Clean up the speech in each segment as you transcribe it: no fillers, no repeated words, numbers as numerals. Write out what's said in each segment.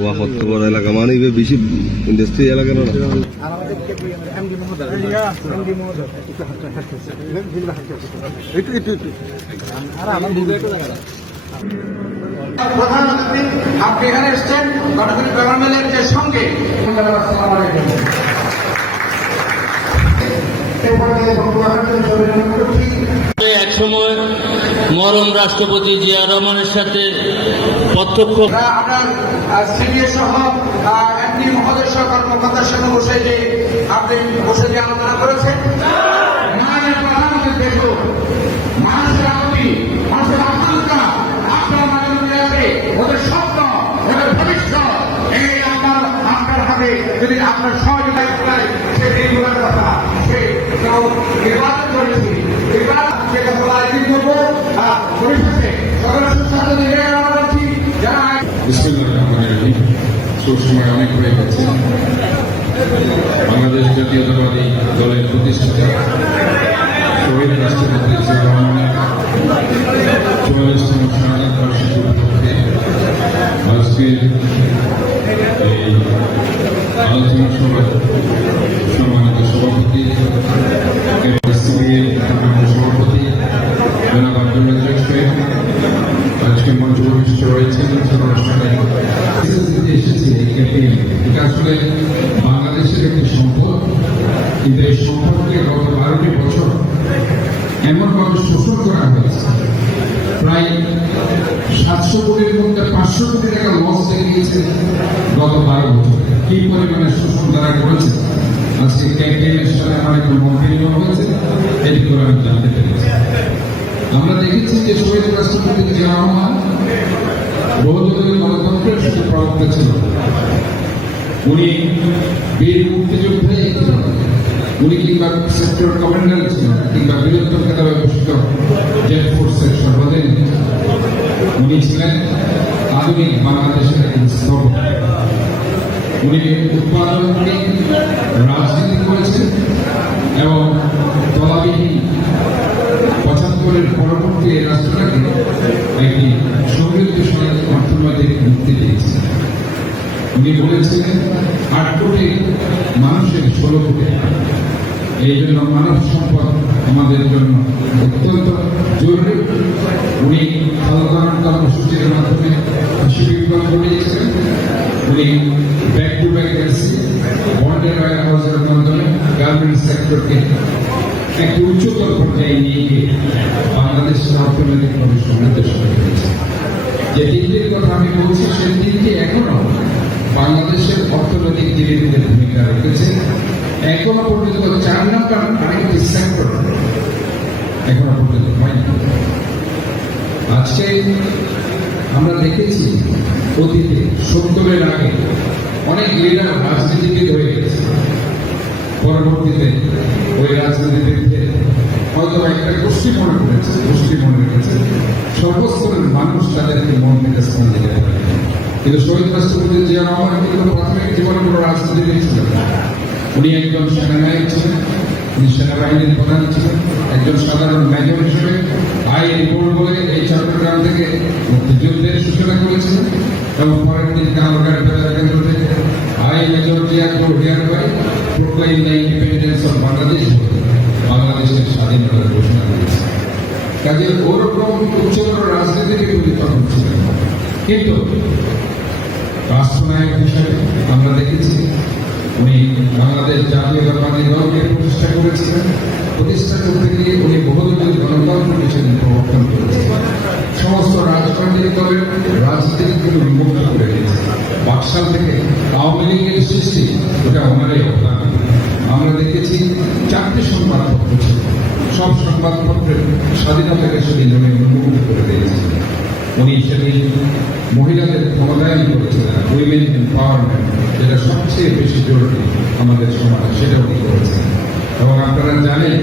ওয়া কত বড় এলাকা মানে বেশি ইন্ডাস্ট্রি এলাকা না প্রধান অতিথি আপনি এখানে এসছেন গণতন্ত্র গভর্নমেন্টের যে সঙ্গে একসময় মরম রাষ্ট্রপতি জিয়া রহমানের সাথে প্রত্যক্ষ আপনার সিডিএ সহ এমপি মহোদয় সহ কর্মকর্তার সঙ্গে বসে যে আপনি বসে যে আলোচনা করেছেন মাননীয় প্রধানমন্ত্রী দেখুন মানুষের আকুতি মানুষের আকাঙ্ক্ষা আপনার মাধ্যমে আছে ওদের স্বপ্ন ওদের ভবিষ্যৎ এই আপনার হাতে যদি আপনার সহযোগিতা করায় সে দিনগুলোর কথা সে নির্বাচন করেছি নির্বাচন যেটা বলা একদিন করবো ভবিষ্যতে সকল সুস্বাস্থ্য দিকে আমরা বলছি যারা সবসময় অনেক হয়ে গেছে বাংলাদেশ জাতীয়তাবাদী দলের প্রতিষ্ঠাতা শহীদ রাষ্ট্রপতি জিয়া রহমানের 44তম শাহাদাত বার্ষিকী উপলক্ষে আজকের এই আলোচনা সভায় সম্মানিত সভাপতি সভাপতি জনাব আব্দুল রাজ্জাক সাহেব আজকে মঞ্চ উপবিষ্ট রয়েছেন অনুষ্ঠানে এসেছে এটা আসলে বাংলাদেশের একটি সম্পদ কিন্তু এই সম্পদকে গত 12টি বছর এমনভাবে শোষণ করা হয়েছে প্রায় 700 কোটির মধ্যে 500 কোটি টাকা লস হয়ে গিয়েছে গত 12 বছরে কি পরিমাণে শোষণ তারা করেছে আজকে ক্যান্টিনের সাথে আমার একটু মন্তব্য হয়েছে এটি করে আমি জানতে পেরেছি। আমরা দেখেছি যে শহীদ রাষ্ট্রপতি জিয়া রহমান বহুদলীয় গণতন্ত্রের সাথে প্রবক্তা ছিল। উনি বীর মুক্তিযোদ্ধাই ছিলেন, উনি কিংবা সেক্টর কমান্ডার ছিলেন কিংবা বীরত্ব খেতাবে ভূষিত জেট ফোর্সের সর্বাধিক উনি ছিলেন আধুনিক বাংলাদেশের একজন স্থপতি। উনি উৎপাদনকে রাজনীতি করেছেন এবং তলাবিহীন 75-এর পরবর্তী রাষ্ট্রটাকে একটি সমৃদ্ধশালী অর্থনৈতিক মুক্তি দিয়েছে। উনি বলেছিলেন 8 কোটি মানুষের 16 কোটি, এই জন্য মানব সম্পদ আমাদের জন্য অত্যন্ত জরুরি। উনি সাধারণ কর্মসূচির মাধ্যমে শিবির করিয়েছিলেন। উনি ব্যাক টু ব্যাক বন্ডের হাউসের মাধ্যমে গার্মেন্ট সেক্টরকে একটি উচ্চতর পর্যায়ে নিয়ে গিয়ে বাংলাদেশের অর্থনৈতিকভাবে সমৃদ্ধশালী হয়েছে। যে দিনটির কথা আমি বলছি সেই দিনটি এখনো বাংলাদেশের অর্থনৈতিক জীবনীতে ভূমিকা রেখেছে। এখনো পর্যন্ত 4 নম্বর আরেকটি সেক্টর এখনো পর্যন্ত হয়নি। আজকে আমরা দেখেছি অতীতে 70-এর আগে অনেক লিডার রাজনীতিবিদ হয়ে গেছে, পরবর্তীতে ওই রাজনীতিবিদকে হয়তো একটা গোষ্ঠী মনে রেখেছে সর্বস্তরের মানুষ তাদেরকে মন থেকে স্থান দিতে পারে। কিন্তু শহীদ রাষ্ট্রপতি জিয়া রহমান কিন্তু প্রাথমিক জীবনে কোনো রাজনীতিবিদ ছিলেন না। উনি একজন সেনানায়ক ছিলেন, উনি সেনাবাহিনীর প্রধান ছিলেন, একজন সাধারণ মেজর হিসেবে আই রিপোর্ট বলে এই চট্টগ্রাম থেকে মুক্তিযুদ্ধের সূচনা করেছিলেন এবং পরের দিন কালকার বেতার কেন্দ্র থেকে I major proclaim the independence of Bangladesh, বাংলাদেশের স্বাধীনতার ঘোষণা করেছে। কাজে ওরকম উচ্চতর রাজনীতিকে পরিচালনা ছিলেন, কিন্তু রাষ্ট্রনায়ক হিসেবে আমরা দেখেছি উনি বাংলাদেশ জাতীয়তাবাদী দলকে প্রতিষ্ঠা করেছিলেন। প্রতিষ্ঠা করতে গিয়ে উনি বহুদলীয় গণতন্ত্রকে সেদিন প্রবর্তন করেছিলেন। সমস্ত রাজনৈতিক দলের রাজনীতিগুলো বিমুক্ত করে দিয়েছে। বাকশাল থেকে আওয়ামী লীগের সৃষ্টি ওটা ওনারাই অবদান। আমরা দেখেছি 4টি সংবাদপত্র ছিল, সব সংবাদপত্রের স্বাধীনতাকে সেদিন উনি উন্মুক্ত করে দিয়েছিলেন। উনি সেদিন মহিলাদের ক্ষমতায়ন করেছিলেন, উইমেন এম্পাওয়ারমেন্ট, যেটা সবচেয়ে বেশি জরুরি আমাদের সমাজে, সেটা উনি করেছেন। এবং আপনারা জানেন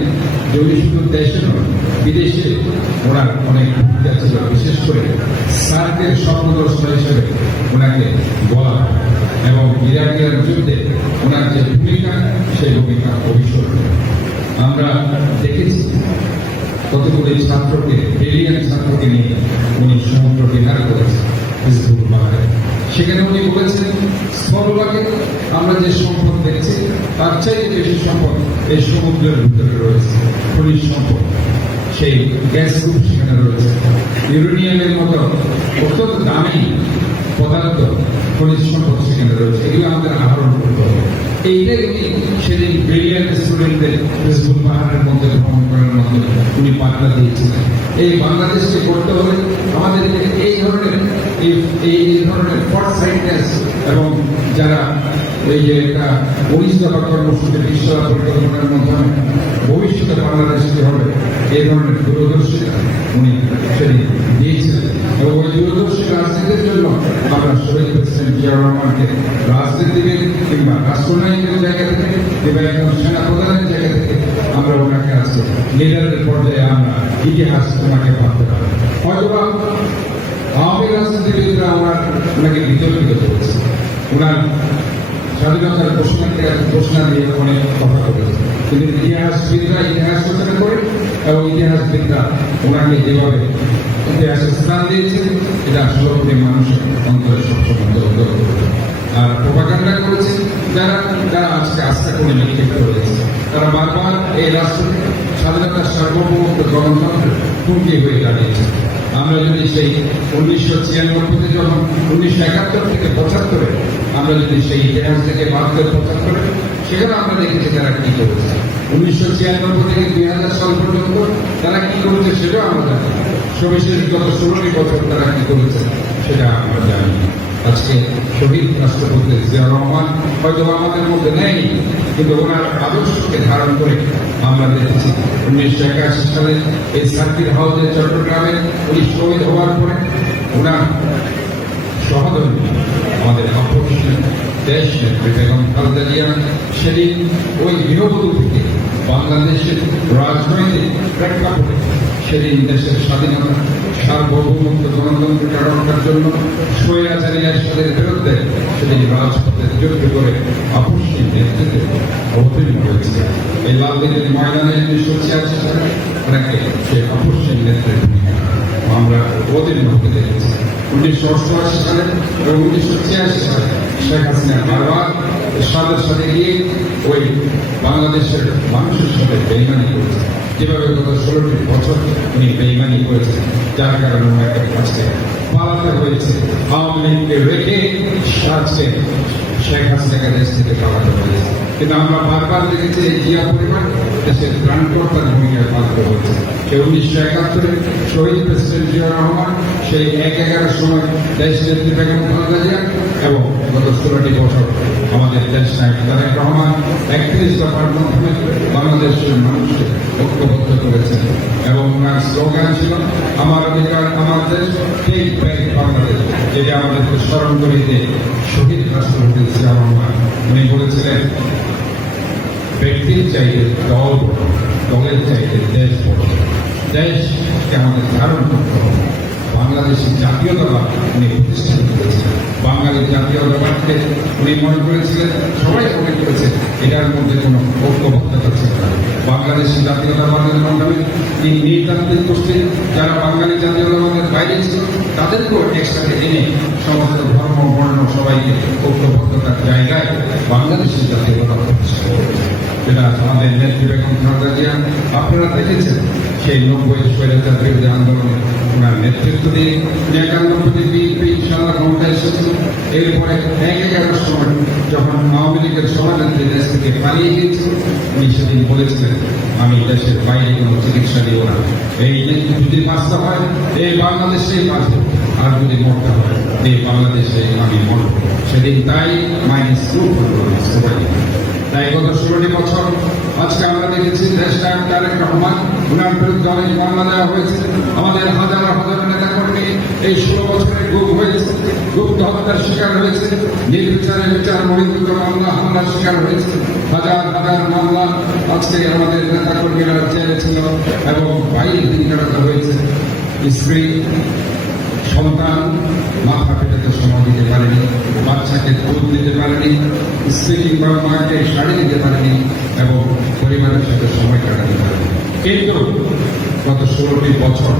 যে উনি শুধু দেশে নয় বিদেশে ওনার অনেক ভূমিকা ছিল, বিশেষ করে সার্কের স্বপ্নদ্রষ্টা হিসেবে ওনাকে বলা এবং ইরাকের যুদ্ধে ওনার যে ভূমিকা সেই ভূমিকা ভবিষ্যৎ আমরা দেখেছি। কতগুলি ছাত্রকে, বিলিয়ন ছাত্রকে নিয়ে উনি সমুদ্র বিহার করেছেন। সেখানে উনি বলেছেন স্থলভাগে আমরা যে সম্পদ দেখছি তার চাইতে বেশি সম্পদ এই সমুদ্রের ভিতরে রয়েছে, খনিজ সম্পদ, সেই গ্যাস গ্রুপ সেখানে রয়েছে, ইউরেনিয়ামের মতো অত্যন্ত দামি পদার্থ, খনিজ সম্পদ সেখানে রয়েছে। এগুলো আমাদের আহরণ করতে হবে। এইটাই উনি সেদিন ব্রিলিয়ান্ট স্টুডেন্টদের ফেসবুক পাহাড়ের মধ্যে ভ্রমণ করার মাধ্যমে উনি বার্তা দিয়েছিলেন। এই বাংলাদেশকে করতে হলে আমাদের এই ধরনের ফরসাইটনেস এবং যারা এই যে একটা 19 দফা কর্মসূচি বিশ্বরা পরিকল্পনার মাধ্যমে ভবিষ্যতে বাংলাদেশকে হবে এই ধরনের দূরদর্শিতা উনি সেদিন দিয়েছিলেন। এবং ওই দূরদর্শী রাজনীতির জন্য আমরা শহীদ প্রেসিডেন্ট জিয়াউর রহমানকে রাজনীতিবিদ কিংবা রাষ্ট্রনায়কের জায়গা থেকে কিংবা একজন সেনাপ্রধানের জায়গা থেকে আমরা ওনাকে আজকে লিডারের পর্যায়ে আমরা ইতিহাস ওনাকে ভাবতে পারি। হয়তোবা আওয়ামী রাজনীতিবিদরা ওনাকে বিতর্কিত করেছে, ওনার স্বাধীনতার ঘোষণা দিয়ে অনেক কথা বলেছে, কিন্তু ইতিহাসবিদরা ইতিহাস রচনা করে এবং ইতিহাসবিদরা ওনাকে যেভাবে ইতিহাসে স্থান দিয়েছে এটা আসলে মানুষের অন্তরে সবসময় দগ্ধ করেছে। আর প্রোপাগান্ডা করেছে যারা আজকে আস্থা করে নিক্ষেপ করেছে, তারা বারবার এই রাষ্ট্রের স্বাধীনতার সার্বভৌমত্ব গণতন্ত্রের হুমকি হয়ে দাঁড়িয়েছে। আমরা যদি সেই 1996 যখন 1971 থেকে 75 আমরা যদি সেই ইতিহাস থেকে 72-75 সেখানে আমরা দেখেছি তারা কি করেছে। 1996 থেকে 2000 সাল পর্যন্ত তারা কি করেছে সেটাও আমরা জানি। সর্বশেষ গত 16 বছর তারা কি করেছে সেটা আমরা জানি। আজকে শহীদ রাষ্ট্রপতি জিয়াউর রহমান হয়তো আমাদের মধ্যে নেই, কিন্তু ওনার আদর্শকে ধারণ করে আমরা দেখেছি 1981 সালে এই সার্কিট হাউসে চট্টগ্রামে উনি শহীদ হওয়ার পরে ওনার সহধর্মী আমাদের অপরিসীম দেশ নেত্রী বেগম খালেদা জিয়া সেদিন ওই গৃহবধূ থেকে বাংলাদেশের রাজনৈতিক প্রেক্ষাপটে সেদিন দেশের স্বাধীনতা সার্বভৌমত্ব গণতন্ত্রকে রক্ষার জন্য স্বৈরাচারী এরশাদের বিরুদ্ধে সেদিন রাজপথে যুদ্ধ করে আপসীন নেতৃত্বে অবতীর্ণ হয়েছে। এই লালদিনের ময়দানে 1986 সালে ওনাকে সেই আপসীন নেতৃত্ব আমরা অবতীর্ণ হতে দেখেছি। 1988 সালে এবং 1986 সালে শেখ হাসিনা বারবার সাদের সাথে গিয়ে ওই বাংলাদেশের মানুষের সাথে বেইমানি করেছে, যেভাবে গত 16টি বছর উনি বেইমানি করেছেন, যার কারণে ওনাকে আজকে পালাতে হয়েছে। আওয়ামী লীগকে রেখে আজকে শেখ হাসিনাকে দেশ থেকে পালাতে হয়েছে। কিন্তু আমরা বারবার দেখেছি এই জিয়া পরিবার দেশের ত্রাণকর্তার ভূমিকায় পালিত হয়েছে। সেই 1971 শহীদ প্রেসিডেন্ট জিয়াউর রহমান, সেই 1/11 সময় দেশ নেত্রী বেগম খালেদা জিয়া এবং গত 16টি বছর আমাদের দেশ নায়ক তারেক রহমান 31 দফার মাধ্যমে বাংলাদেশের মানুষকে ঐক্যবদ্ধ করেছেন। এবং ওনার স্লোগান ছিল আমার অধিকার আমার দেশ, টেক ব্যাক বাংলাদেশ, যেটা আমাদেরকে স্মরণ করিয়ে দিয়ে শহীদ রাষ্ট্রপতি জিয়াউর রহমান উনি বলেছিলেন ব্যক্তির চাইতে দল বড়, দলের চাইতে দেশ বড়, দেশকে আমাদের ধারণ করতে হবে। বাংলাদেশের জাতীয়তাবাদ উনি প্রতিষ্ঠিত করেছিলেন। বাঙালির জাতীয়তাবাদকে উনি মনে করেছিলেন, সবাই মনে করেছে এটার মধ্যে কোনো ঐক্যবদ্ধতা ছিল না। বাংলাদেশের জাতীয়তাবাদের মাধ্যমে এই নৃতান্ত্রিক গোষ্ঠী যারা বাঙালি জাতীয়তাবাদের বাইরে ছিল তাদেরকেও একসাথে এনে সমস্ত ধর্ম বর্ণ সবাইকে ঐক্যবদ্ধতার জায়গায় বাংলাদেশের জাতীয়তাবাদ প্রতিষ্ঠা করেছে। যেটা আমাদের নেত্রী বেগম খালেদা জিয়া আপনারা দেখেছেন সেই 90 স্বৈরাচার বিরোধী আন্দোলনে ওনার নেতৃত্ব দিয়ে 91 বিএনপি ইনশাআল্লাহ ক্ষমতায় এসেছিল। এরপরে 1/11 সময় যখন আওয়ামী লীগের সভানেত্রী দেশ থেকে পালিয়ে গিয়েছিল উনি সেদিন বলেছিলেন আমি দেশের বাইরে কোনো চিকিৎসা দিব না, এই যদি বাঁচতে হয় এই বাংলাদেশেই বাঁচব, আর যদি মরতে হয় এই বাংলাদেশে আমি মরব। সেদিন তাই মাইনাস সবাই। তাই গত 16টি বছর আজকে আমরা দেখেছি দেশ নায়ক তারেক রহমান ওনার বিরুদ্ধে অনেক মামলা দেওয়া হয়েছে। আমাদের হাজার হাজার নেতাকর্মী এই 16 বছরে গুম হয়েছে, গুপ্ত হত্যার শিকার হয়েছে, নির্বিচারে বিচার বহির্ভূত মামলা হামলার শিকার হয়েছে। হাজার হাজার মামলা আজকে আমাদের নেতাকর্মীরা জেলে ছিল এবং বাইরে দিন কাটাতে হয়েছে। স্ত্রী সন্তান মাথা পেটাতে সময় দিতে পারেনি, বাচ্চাকে দুধ দিতে পারেনি, স্ত্রী কিংবা মাকে শাড়ি দিতে পারেনি এবং পরিবারের সাথে সময় কাটাতে পারেনি। কিন্তু গত 16টি বছর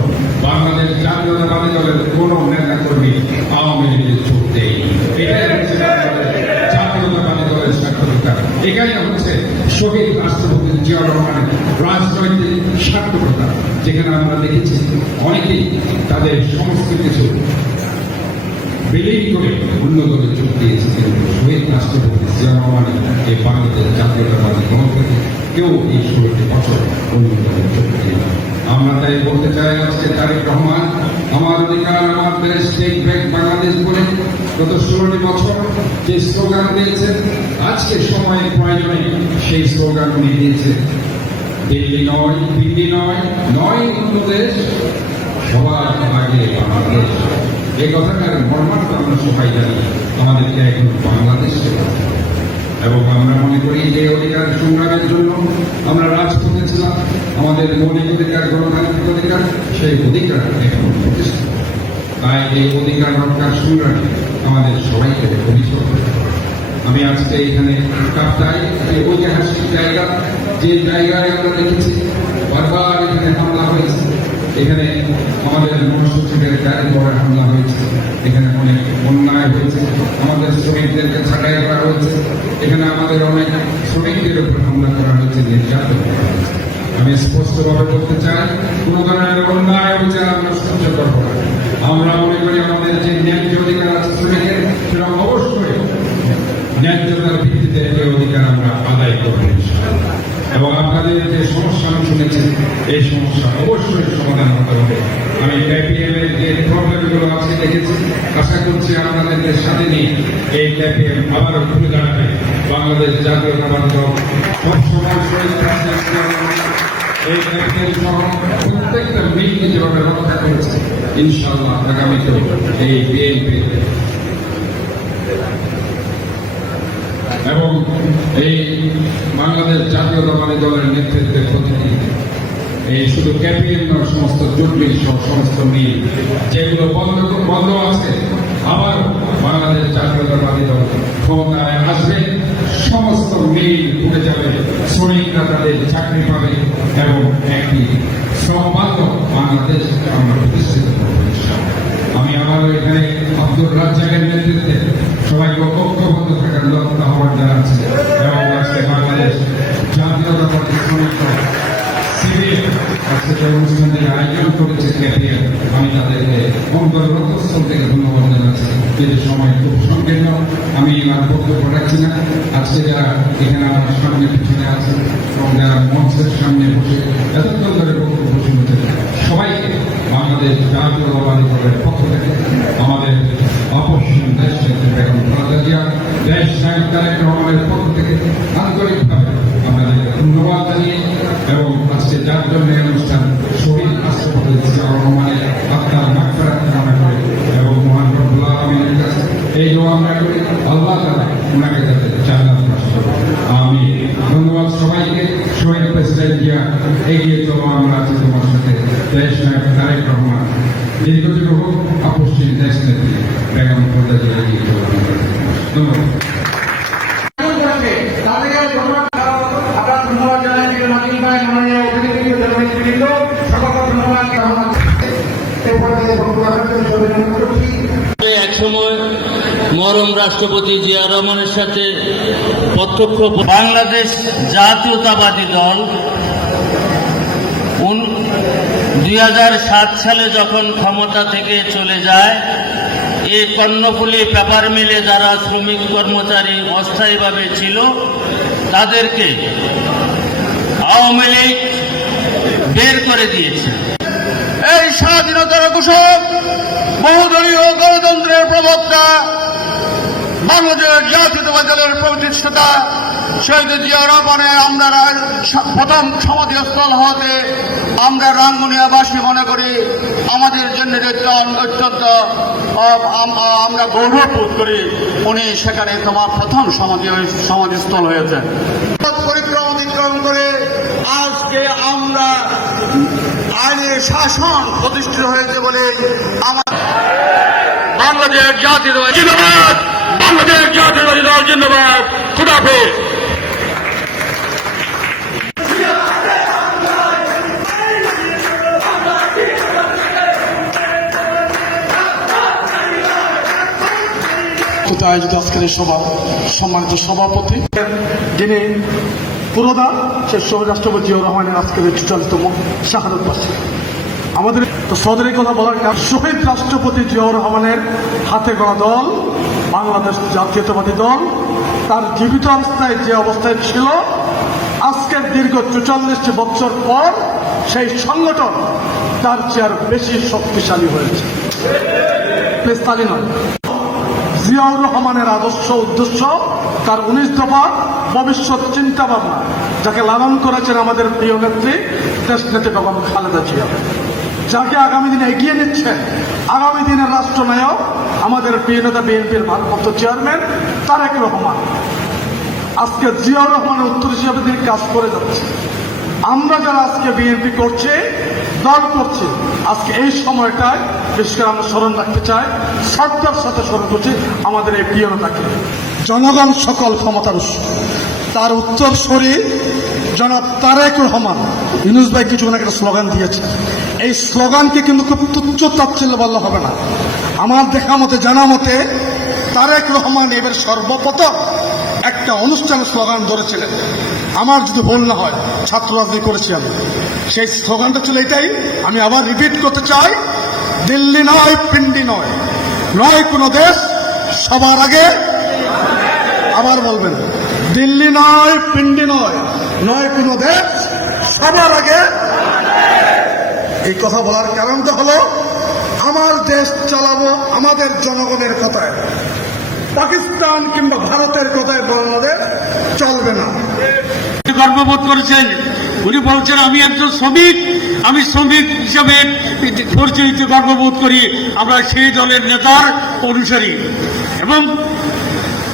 বাংলাদেশ জাতীয়তাবাদী দলের কোন নেতা কর্মী আওয়ামী লীগের চোখ দেয়নি। এটাই হচ্ছে শহীদ রাষ্ট্রপতি জিয়া রহমানের রাজনৈতিক সার্থকতা, যেখানে আমরা দেখেছি অনেকেই তাদের সমস্ত কিছু বিলীন করে অন্য দলে যোগ দিয়েছে, কিন্তু শহীদ রাষ্ট্রপতি জিয়া রহমানের এই বাংলাদেশ জাতীয়তাবাদী দল থেকে কেউ এই 16টি বছর অন্য দলে যোগ দিয়ে না। আমরা তাই বলতে চাই, আজকে তারেক রহমান আমার অধিকার আমার দেশ, টেক ব্যাক বাংলাদেশ বলে গত 16টি বছর যে স্লোগান দিয়েছেন, আজকে সময়ের প্রয়োজনে সেই স্লোগান উনি দিয়েছেন, দিল্লি নয়, দিল্লি নয়, নয় অন্য দেশ, সবার আগে বাংলাদেশ। এই কথাটার মর্মার্থ আমরা সবাই জানি, আমাদেরকে এখন বাংলাদেশ এবং আমরা মনে করি যে অধিকার সংগ্রামের জন্য আমরা রাজপথে ছিলাম, আমাদের মৌলিক অধিকার, গণতান্ত্রিক অধিকার, সেই অধিকার এখন প্রতিষ্ঠিত। তাই এই অধিকার রক্ষার সংগ্রামে আমাদের সবাইকে অভিযোগ। আমি আজকে এখানে কাপ্তাই, যে ঐতিহাসিক জায়গা, যে জায়গায় আমরা দেখেছি বারবার এখানে হামলা হয়েছে, এখানে আমাদের মহাসচিবের গাড়ি করে হামলা হয়েছে, এখানে অনেক অন্যায় হয়েছে, আমাদের শ্রমিকদেরকে ছাঁটাই করা হয়েছে, এখানে আমাদের অনেক শ্রমিকদের উপর হামলা করা হয়েছে, নির্যাতন করা হয়েছে। আমি স্পষ্টভাবে বলতে চাই, কোন ধরনের অন্যায় বিচার আমরা সহ্য করব না। আমরা মনে করি আমাদের যে ন্যায্য অধিকার আছে শ্রমিকের, সেটা অবশ্যই ন্যায্যতার ভিত্তিতে এই অধিকার আমরা আদায় করব এবং আপনাদের যে সমস্যা আমি শুনেছি, এই সমস্যা অবশ্যই সমাধান হতে হবে। আমি ক্যাপিএম এর যে প্রবলেমগুলো আছে দেখেছি, আশা করছি আপনাদের সাথে নিয়ে এই ক্যাপিএম আবারও ঘুরে দাঁড়াবে। বাংলাদেশ জাতীয়তাবাদী দল সবসময় শহীদ এই ক্যাপিএম সহ প্রত্যেকটা মিলকে যেভাবে রক্ষা করেছে, ইনশাআল্লাহ আগামীতে এই বিএনপি এবং এই বাংলাদেশ জাতীয়তাবাদী দলের নেতৃত্বের প্রতিনিধি, এই শুধু ক্যাপিএম নয়, সমস্ত জোটমিল সহ সমস্ত মিল যেগুলো বন্ধ আছে, আবার বাংলাদেশ জাতীয়তাবাদী দল ক্ষমতায় আসবে, সমস্ত মিল উঠে যাবে, শ্রমিকরা তাদের চাকরি পাবে এবং একটি শ্রমবান্ধব বাংলাদেশ আমরা প্রতিষ্ঠিত করব। আমি আবার এখানে আব্দুর রাজ্জাকের নেতৃত্বে সবাইকে ঐক্যবদ্ধ থাকার লক্ষ্য আহ্বান জানাচ্ছি এবং আজকে বাংলাদেশ জাতীয়তাবাদী শ্রমিক শিবির আজকে যে অনুষ্ঠানের আয়োজন করেছে ক্যাপিএম, আমি তাদেরকে অন্তরস্থল থেকে ধন্যবাদ জানাচ্ছি। যে সময় খুব সংকীর্ণ, আমি আর বক্তব্য রাখছি না। আজকে যারা এখানে আমার সামনে পিছনে আছে এবং যারা মঞ্চের সামনে বসে এতক্ষণ ধরে বক্তব্য শুনছেন, সবাইকে বাংলাদেশ জাতীয়তাবাদী দলের পক্ষ থেকে আমাদের অপসীম দেশ নেত্রী বেগম খালেদা জিয়া, দেশ নায়ক তারেক রহমানের পক্ষ থেকে আন্তরিকভাবে আপনাদেরকে ধন্যবাদ জানিয়ে এবং আজকে যার জন্য অনুষ্ঠান শহীদ রাষ্ট্রপতি জিয়া রহমানের আত্মার মাগফিরাত কামনা করে এবং মহান রব্বুল আলামিনের কাছে এই দোয়া আমরা করি, আল্লাহ তাআলা ওনাকে যাতে জান্নাত দান করেন। আমি ধন্যবাদ সবাইকে। শহীদ প্রেসিডেন্ট জিয়া, এগিয়ে চলো, আমরা আছি তোমার সাথে। দেশ নায়ক তারেক রহমান দীর্ঘজীবী হোক, আপসহীন দেশ নেত্রী বেগম খালেদা জিয়া, এগিয়ে চলো। ধন্যবাদ। একসময় মরম রাষ্ট্রপতি জিয়া রহমানের সাথে প্রত্যক্ষ বাংলাদেশ জাতীয়তাবাদী দল 2007 সালে যখন ক্ষমতা থেকে চলে যায়, এই কর্ণফুলী পেপার মিলে যারা শ্রমিক কর্মচারী অস্থায়ীভাবে ছিল, তাদেরকে আওয়ামী লীগ বের করে দিয়েছে। এই স্বাধীনতার ঘোষক, বহুদলীয় গণতন্ত্রের প্রবক্তা, বাংলাদেশ জাতীয়তাবাদী দলের প্রতিষ্ঠাতা শহীদ জিয়া রহমানের আমরা প্রথম সমাধিস্থল হতে আমরা রাঙ্গুনিয়াবাসী মনে করি আমাদের জন্য অত্যন্ত আমরা গৌরববোধ করি। উনি সেখানে তোমার প্রথম সমাধিস্থল হয়েছে। পরিক্রম অতিক্রম করে আজকে আমরা আইনের শাসন প্রতিষ্ঠিত হয়েছে বলে আমার বাংলাদেশ জাতীয়তাবাদী জিন্দাবাদ, বাংলাদেশ জাতীয়তাবাদী দল জিন্দাবাদ। খুদা হাফেজ। দায়িত্বতে আয়োজিত আজকের এই সভা সম্মানিত সভাপতি যিনি পুরোদা সেই শহীদ রাষ্ট্রপতি জিয়াউর রহমানের আজকের এই ৪৪তম শাহাদত বার্ষিকী। আমাদের তো সদরের কথা বলার কারণ শহীদ রাষ্ট্রপতি জিয়াউর রহমানের হাতে গড়া দল বাংলাদেশ জাতীয়তাবাদী দল তার জীবিত অবস্থায় যে অবস্থায় ছিল, আজকের দীর্ঘ ৪৪ বছর পর সেই সংগঠন তার চেয়ে বেশি শক্তিশালী হয়েছে। প্লিজ তালি নয়, জিয়াউর রহমানের আদর্শ উদ্দেশ্য, তার ১৯ দফা ভবিষ্যৎ চিন্তা ভাবনা, যাকে লালন করেছেন আমাদের প্রিয় নেত্রী দেশনেত্রী বেগম খালেদা জিয়া, যাকে আগামী দিনে এগিয়ে নিচ্ছেন আগামী দিনের রাষ্ট্রনায়ক আমাদের প্রিয় নেতা বিএনপির ভারপ্রাপ্ত চেয়ারম্যান তারেক রহমান। আজকে জিয়াউর রহমানের উত্তর হিসাবে তিনি কাজ করে যাচ্ছে। আমরা যারা আজকে বিএনপি করছে, দল করছে, আজকে এই সময়টায় বিশেষ করে আমরা স্মরণ রাখতে চাই, শ্রদ্ধার সাথে স্মরণ করছি আমাদের এই প্রিয় নেতাকে। জনগণ সকল ক্ষমতার উৎস, তার উত্তরসূরি জনাব তারেক রহমান ইউনূস ভাই কিছুক্ষণ একটা স্লোগান দিয়েছে। এই স্লোগানকে কিন্তু খুব তুচ্ছ তাচ্ছিল্য বললে হবে না। আমার দেখা মতে, জানা মতে তারেক রহমান এবার সর্বপ্রথম একটা অনুষ্ঠানে স্লোগান ধরেছিলেন, আমার যদি ভুল না হয়, ছাত্র রাজনীতি করেছি আমি। সেই স্লোগানটা ছিল এটাই, আমি আবার রিপিট করতে চাই, দিল্লি নয় পিন্ডি নয়, নয় কোনো দেশ সবার আগে। আবার বলবেন, দিল্লি নয় পিন্ডি নয়, নয় কোনো দেশ সবার আগে। এই কথা বলার কারণটা হলো, আমার দেশ চালাবো আমাদের জনগণের কথায়, পাকিস্তান কিংবা ভারতের কথায় বাংলাদেশ চলবে না। গর্ববোধ করেছেন, উনি বলছেন আমি একজন শ্রমিক, আমি শ্রমিক হিসাবে পরিচয়িত গর্ববোধ করি, আমরা সেই দলের নেতার অনুসারী। এবং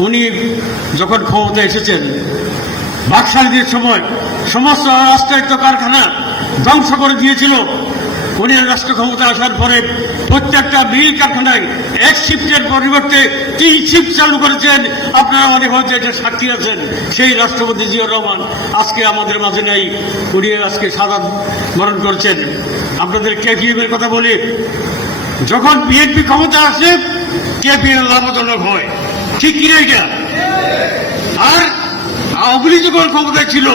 উনি যখন ক্ষমতায় এসেছেন, বাকশালীদের সময় সমস্ত রাষ্ট্রায়ত্ত কারখানা ধ্বংস করে দিয়েছিল। উনি রাষ্ট্র ক্ষমতা আসার পরে প্রত্যেকটা মিল কারখানায় এক শিফটের পরিবর্তে 3 শিফট চালু করেছেন। আপনারা মনে হচ্ছে এটা সাক্ষী আছেন, সেই রাষ্ট্রপতি জিয়াউর রহমান আজকে আমাদের মাঝে নেই, উনি আজকে শাহাদাত বরণ করছেন। আপনাদের কেপিএম এর কথা বলি, যখন বিএনপি ক্ষমতা আসে কেপিএম লাভজনক হয়, ঠিক কিনা এটা? আর আওয়ামী লীগ যখন ক্ষমতায় ছিল,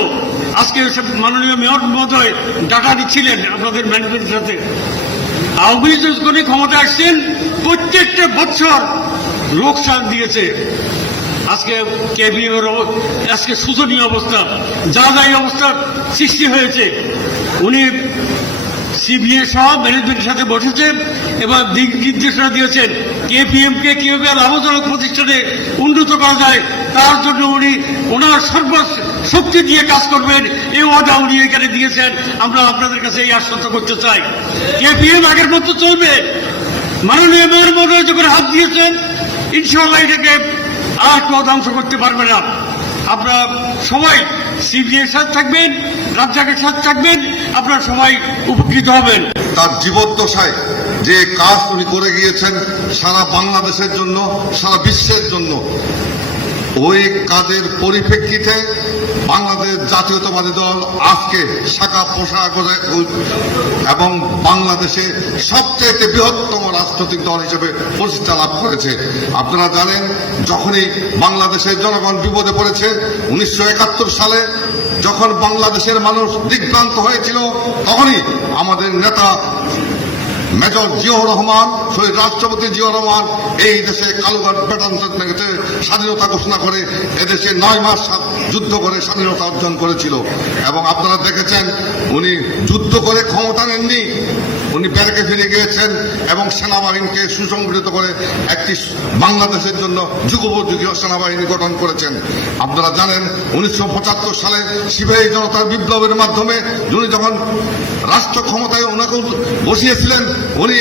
আজকে মাননীয় মেয়র মহোদয় ডাটা দিচ্ছিলেন আপনাদের ম্যানেজমেন্টের সাথে, আওয়ামী লীগ যখন ক্ষমতা আসছেন প্রত্যেকটা বছর লোকসান দিয়েছে। আজকে কেবিএম এর আজকে শোচনীয় অবস্থা, যা এই অবস্থার সৃষ্টি হয়েছে, উনি সিবিএ সহ ম্যানেজমেন্টের সাথে বসেছেন এবং দিক নির্দেশনা দিয়েছেন কেপিএম কে কিভাবে লাভজনক প্রতিষ্ঠানে উন্নত করা যায়, তার জন্য উনি ওনার সর্বশক্তি দিয়ে কাজ করবেন, এই ওয়াদা উনি এখানে দিয়েছেন। আমরা আপনাদের কাছে এই আশ্বস্ত করতে চাই, কেপিএম আগের মতো চলবে। মাননীয় মেয়র মহোদয় যখন হাত দিয়েছেন, ইনশাআল্লাহ এটাকে আর কেউ ধ্বংস করতে পারবে না। আপনারা সবাই সিবিএর সাথে থাকবেন, রাজ্জাকের সাথে থাকবেন, আপনারা সবাই উপকৃত হবেন। তার জীবদ্দশায় যে কাজ উনি করে গিয়েছেন সারা বাংলাদেশের জন্য, সারা বিশ্বের জন্য, ওই কাজের পরিপ্রেক্ষিতে বাংলাদেশ জাতীয়তাবাদী দল আজকে শাখা পোশাক করে এবং বাংলাদেশে সবচেয়ে বৃহত্তম রাজনৈতিক দল হিসেবে প্রতিষ্ঠা লাভ করেছে। আপনারা জানেন, যখনই বাংলাদেশের জনগণ বিপদে পড়েছে 1971 সালে, যখন বাংলাদেশের মানুষ দিগ্ভ্রান্ত হয়েছিল, তখনই আমাদের নেতা মেজর জিয়াউর রহমান, শহীদ রাষ্ট্রপতি জিয়াউর রহমান এই দেশে কালুঘাট ব্যাটালিয়ন থেকে স্বাধীনতা ঘোষণা করে এদেশে 9 মাস যুদ্ধ করে স্বাধীনতা অর্জন করেছিল। এবং আপনারা দেখেছেন, উনি যুদ্ধ করে ক্ষমতা নেননি, উনি ব্যারাকে ফিরে গিয়েছেন এবং সেনাবাহিনীকে সুসংগঠিত করে একটি বাংলাদেশের জন্য যুগোপযোগী সেনাবাহিনী গঠন করেছেন। আপনারা জানেন 1975 সালে সিপাহী জনতার বিপ্লবের মাধ্যমে উনি যখন রাষ্ট্র ক্ষমতায় ওনাকে বসিয়েছিলেন, উনি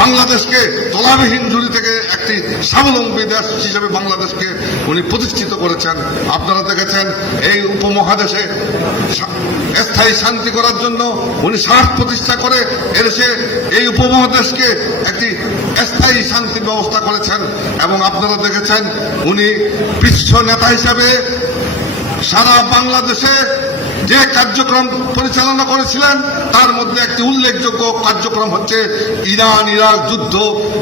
বাংলাদেশকে তলাবিহীন ঝুড়ি থেকে একটি স্বাবলম্বী দেশ হিসেবে বাংলাদেশকে উনি প্রতিষ্ঠিত করেছেন। আপনারা দেখেছেন এই উপমহাদেশে স্থায়ী শান্তি করার জন্য উনি সাহস প্রতিষ্ঠা করে এদেশে এই উপমহাদেশকে একটি স্থায়ী শান্তি ব্যবস্থা করেছেন। এবং আপনারা দেখেছেন উনি বিশ্ব নেতা হিসাবে সারা বাংলাদেশে যে কার্যক্রম পরিচালনা করেছিলেন তার মধ্যে একটি উল্লেখযোগ্য কার্যক্রম হচ্ছে ইরান ইরাক যুদ্ধ।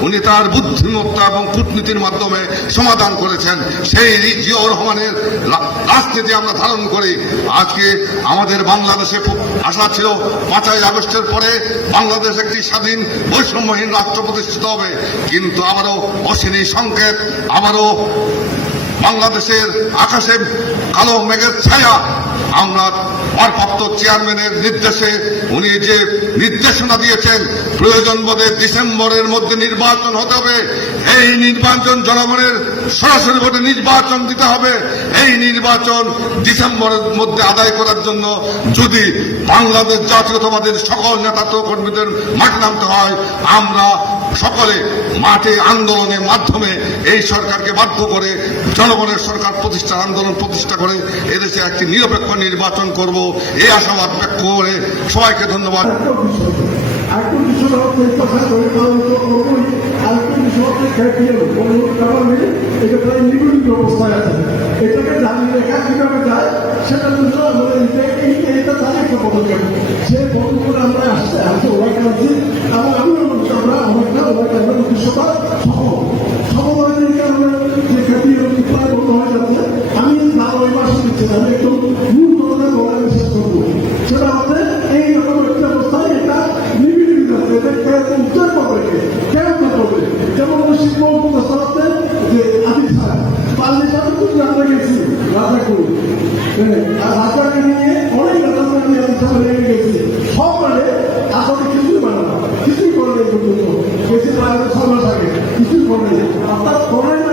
উনি তার বুদ্ধিমত্তা এবং কূটনীতির মাধ্যমে সমাধান করেছেন। সেই জিয়াউর রহমানের রাজনীতি আমরা ধারণ করি। আজকে আমাদের বাংলাদেশে আশা ছিল 5ই আগস্টের পরে বাংলাদেশ একটি স্বাধীন বৈষম্যহীন রাষ্ট্র প্রতিষ্ঠিত হবে, কিন্তু আবারও অশনি সংকেত, আবারও বাংলাদেশের আকাশে কালো মেঘের ছায়া। আমরা ভারপ্রাপ্ত চেয়ারম্যানের নির্দেশে উনি যে নির্দেশনা দিয়েছেন প্রয়োজন বোধে ডিসেম্বরের মধ্যে নির্বাচন হতে হবে। এই নির্বাচন জনগণের সরাসরি ভোটে নির্বাচন দিতে হবে। এই নির্বাচন ডিসেম্বরের মধ্যে আদায় করার জন্য যদি বাংলাদেশ জাতীয়তাবাদের সকল নেতা কর্মীদের মাঠে নামতে হয়, আমরা সকলে মাঠে আন্দোলনের মাধ্যমে এই সরকারকে বাধ্য করে জনগণের সরকার প্রতিষ্ঠার আন্দোলন প্রতিষ্ঠা করে এদেশে একটি নিরপেক্ষ নির্বাচন করব, এই আশাবাদ ব্যক্ত করে সবাইকে ধন্যবাদ। অবস্থায় আছে, এটাকে জানিয়ে রেখা কিভাবে যায় সেটা এটা তার একটা পদক্ষেপ। সে পদক্ষেপ আমরা আসছে ওরা কাছে এবং আমিও আমরা অনেকটা ওরা কাছে উদ্দেশ্যতা সফল হয়েছে। আমরা যে খেপিয়ে প্রায় বন্ধ হয়ে যাচ্ছে, আমি না ওই মাসে দিচ্ছি না, আমি একটু মূল ধরনের বলার বিশ্বাস করবো। সেটা হচ্ছে এই রকম একটা অবস্থায় এটা নিবিড় যাচ্ছে, এটা উচ্চার করবে কেউ করবে। যেমন শিল্প উপস্থা হচ্ছে যে আমি ছাড়া পাল্লি সাথে তুমি আমরা গেছি রাজা করি রাজাকে নিয়ে অনেক নেতা আমি লেগে গেছি। সব মানে আসলে কিছুই মানে না, কিছুই করে নেই পর্যন্ত গেছি প্রায় 6 মাস আগে, কিছুই করে নেই। অর্থাৎ করেন না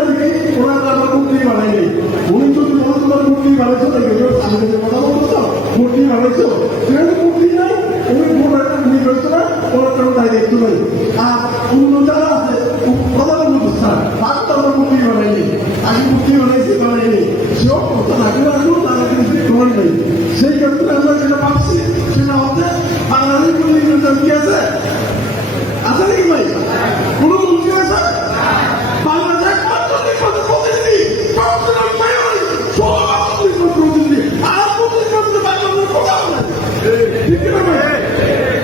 ওরা আমার মূর্তি বানাই নেই। উনি যদি বলো তোমার মূর্তি বানাইছো আমি যদি কথা বলতো তো মূর্তি বানাইছো, সেখানে মূর্তি নাই, উনি উনি করেছো না, ওরা কেন তাই দেখতে পাই। আর অন্য যারা আছে প্রধানমন্ত্রী স্যার তার তো আমরা মূর্তি বানাই নেই, আগে মূর্তি বানাইছি বানাই নেই, সেও কথা লাগবে আসবো তারা কিন্তু গ্রহণ নেই। সেই ক্ষেত্রে আমরা যেটা ভাবছি সেটা হচ্ছে বাংলাদেশ কি আছে আছে নাকি ভাই? কোন মন্ত্রী আছে? বাংলাদেশ প্রতিনিধি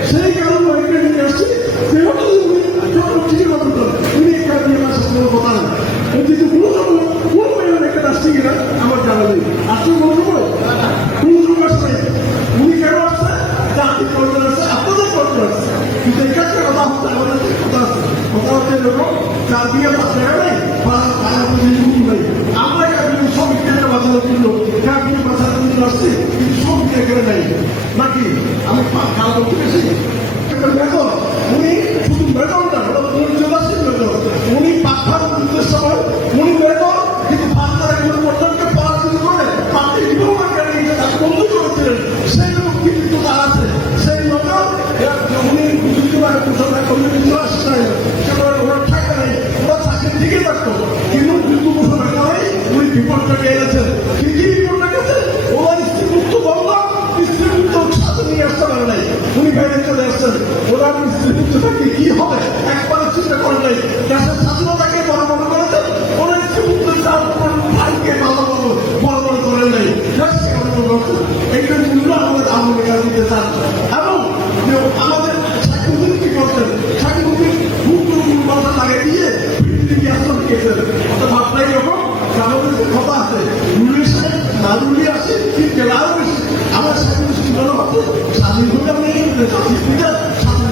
সেই কারণে ওইটা নিয়ে আসছি। যেহেতু ঠিকই কথা উনি একটা কথা না, কিন্তু কোন মেয়ের একটা আসছে কিনা আমার জানা নেই। আসছে কোন সময় কোন সময় আসছে উনি কেন আসছে? জাতি পর্যায়ে আসছে, আপনাদের পর্যায়ে আসছে। কিন্তু এখানে কথা হচ্ছে আমাদের কথা আছে, কথা হচ্ছে এরকম চার দিয়ে 5 টাকা নেই নেই। আমরা সব একটা বাজার তুললো বাজার তুলে আসছি, কিন্তু সব এখানে নেই নাকি আমি খাওয়া করতে গেছি। বেতন উনি শুধু বেতনটা উনি পাখার উদ্দেশ্য সময় উনি বেতন কিন্তু পাখার পর্যন্ত পাওয়া শুরু করে পাখি বন্ধু করেছিলেন। সেই লোক কিন্তু তার আছে, সেই লোক উনি কমিটি আসছে ওরা টাকা নেই, ওরা চাকরি ঠিকই থাকতো, কিন্তু কিন্তু উনি বিপদটাকে এনেছেন। ঠিকই বিপদটা গেছে, ওরা স্ত্রীমুক্ত বন্ধ স্ত্রীমুক্ত সাথে নিয়ে আসতে পারে নাই, উনি বাইরে চলে আসছেন। ওরা স্ত্রীমুক্ত থাকলে কি হবে একবারে চিন্তা করে নাই। দেশের স্বাধীনতাকে বড় বড় করেছেন, ওরা স্ত্রীমুক্ত ভাইকে ভালো বড় বড় করেন নাই। এইটা মূল্য আমাদের আন্দোলনে দিতে চান এবং আমাদের সাকিবুদ্দিন কি করছেন? সাকিবুদ্দিন কথা লাগিয়ে দিয়ে পৃথিবী আসন গেছেন। অত ভাবনাই এরকম আমাদের যে কথা আছে রুলি সাহেব না রুলি আসে কি গেলাও বেশি আমার সাকিবুদ্দিন মনে হচ্ছে স্বাধীন হতে আপনি জাতির পিতা স্বাধীন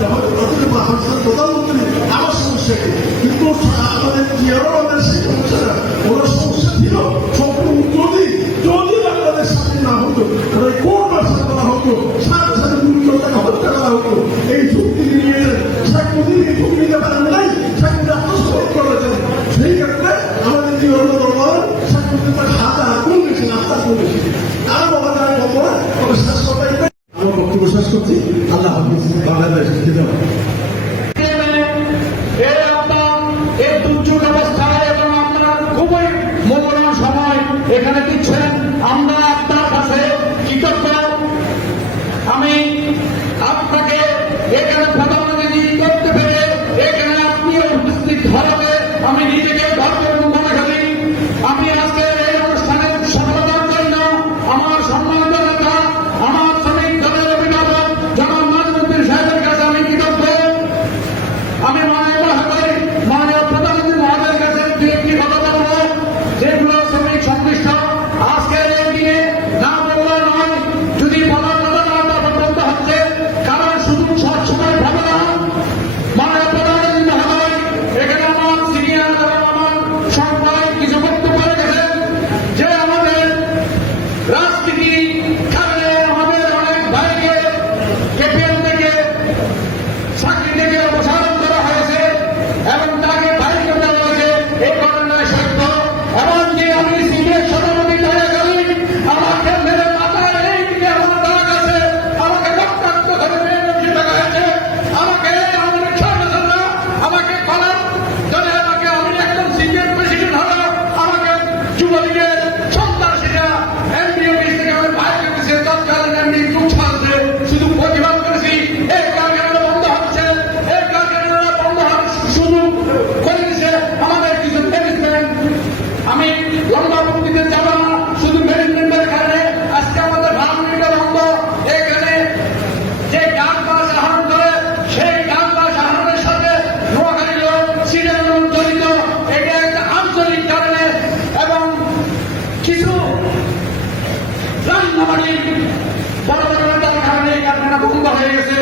প্রধানমন্ত্রী আমার সমস্যা কি, কিন্তু আমাদের জিয়ারও আমাদের সেই সমস্যা না। ওরা সমস্যা ছিল সম্পূর্ণ যদি বাংলাদেশ স্বাধীন না হতো, ওরা কোন ভাষা করা হতো, সাথে সাথে হত্যা করা হতো। এই চুক্তি নিয়ে সাকিবুদ্দিন এই চুক্তি নিতে পারেন নাই, সাকিবুদ্দিন আত্মসমর্পণ করেছেন। সেই ক্ষেত্রে আমাদের কি হলো দরবার সাকিবুদ্দিন তার হাতে আগুন গেছে, রাস্তা করেছে। আর বলা যায় বলবো তবে শেষ কথাই আমার বক্তব্য শেষ করছি। আল্লাহ হাফিজ। বাংলাদেশ এই দুর্যোগ অবস্থায় এবং আপনারা খুবই মূল্যবান সময় এখানে দিচ্ছেন, আমরা আপনার কাছে কৃতজ্ঞ। আমি আপনাকে এখানে প্রধানমন্ত্রী করতে পেরে এখানে আপনি উপস্থিত হওয়াতে আমি নিজেকে ধর্ম মনে করি। আমি আজকে এই অনুষ্ঠানের সফলতার জন্য আমার সম্মানিত নেতা আমার সবাই কিছু বক্তব্য রেখেছেন যে আমাদের রাজনীতি কারণে আমাদের অনেক ভাইকে কেপিএল থেকে চাকরি থেকে অপসারণ করা হয়েছে এবং তাকে বাড়িতে দেওয়া হয়েছে। এই ঘটনায় সত্য। এমনকি আমি সিনিয়র সভাপতি থাকাকালীন আমাকে মেরে মাথায় এই দিকে আমার দাগ আছে, আমাকে রক্তাক্ত করে মেরে টাকা হয়েছে, আমাকে আমাদের সর্বসাধারণ আমাকে কলার ধরে আমাকে আমি একদম সিনিয়র প্রেসিডেন্ট হলো, আমাকে যুবলীগের সন্ত্রাসীরা এমপি অফিস থেকে আমার ভাইকে দিচ্ছে, তৎকালীন এমপি চুপ ছাড়ছে, শুধু প্রতিবাদ করেছি। এই কারখানা বন্ধ হচ্ছে, এই কারখানা বন্ধ হওয়ার শুরু করে দিচ্ছে আমাদের কিছু ম্যানেজমেন্ট। আমি লম্বা বক্তৃতা যাব না, শুধু ম্যানেজমেন্টের কারণে আজকে আমাদের ভারতীয় বন্ধ। এখানে যে গান বাস আহরণ করে সেই গান বাস আহরণের সাথে নোয়াখালী লোক সিরিয়াল লোক জড়িত। এটা একটা আঞ্চলিক কারণে এবং কিছু রান্নাবাড়ির বড় বড় নেতার কারণে এই কারখানা বন্ধ হয়ে গেছে।